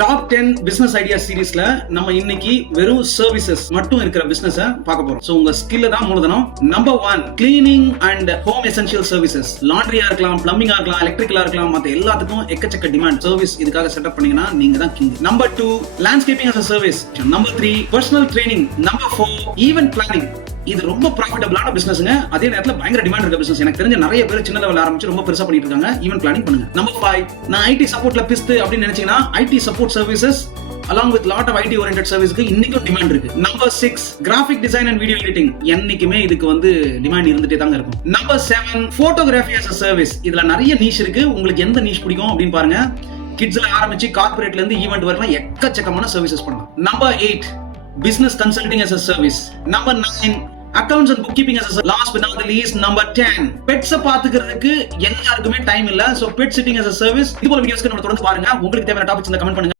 Top 10 business idea சீரீஸ்ல நம்ம இன்னைக்கு வெறும் சர்வீசஸ் மட்டும் இருக்கிற பிசினஸ் பார்க்க போறோம். சோ உங்க ஸ்கில்ல தான் மூலதனம். Number 1 cleaning and home essential services. லாண்ட்ரியா இருக்கலாம், பிளம்பிங்கா இருக்கலாம், எலக்ட்ரிக்கலா இருக்கலாம், மத்த எல்லாத்துக்கும் எக்கச்சக்க டிமாண்ட். சர்வீஸ் இதுக்காக செட்டப் பண்ணீங்கன்னா நீங்க தான் king. Number 2 landscaping as a service. Number 3 personal training. Number 4 event planning. இது ரொம்ப ப்ராஃபிட்டபிளான பிசினஸ்ங்க. அதே நேரத்துல பயங்கர டிமாண்ட் இருக்க பிசினஸ். எனக்கு தெரிஞ்ச நிறைய பேர் சின்ன லெவல்ல ஆரம்பிச்சு ரொம்ப பெருசா பண்ணிட்டு இருக்காங்க. ஈவென்ட் பிளானிங் பண்ணுங்க. நம்பர் 5 நான் ஐடி சப்போர்ட்ல பிஸ்து அப்படின்னு நினைச்சீங்கன்னா ID support services along with lot of IT oriented serviceக்கு இன்னைக்கும் டிமாண்ட் இருக்கு. Number 6 graphic design and video editing. என்னைக்குமே இதுக்கு டிமாண்ட் இருந்துட்டே தாங்க இருக்கும். Number 7 photography as a service. இதுல நிறைய நீஷ் இருக்கு. உங்களுக்கு எந்த நீஷ் பிடிக்கும் அப்படின்னு பாருங்க. கிட்ஸ்ல ஆரம்பிச்சு கார்ப்பரேட்ல இருந்து ஈவென்ட் வரைக்கும் எக்கச்சக்கமான சர்வீசஸ் பண்ணலாம். Number 8 business consulting as a service. Number 9 accounts and bookkeeping as a last but not the least. number 10 pets பாத்துக்கிறதுக்கு எல்லாருக்குமே டைம் இல்ல. so pet sitting as a service. இது போல வீடியோஸ்க்கு நம்ம தொடர்ந்து பாருங்க. உங்களுக்கு தேவையான டாபிக்ஸ் இந்த கமெண்ட் பண்ணுங்க.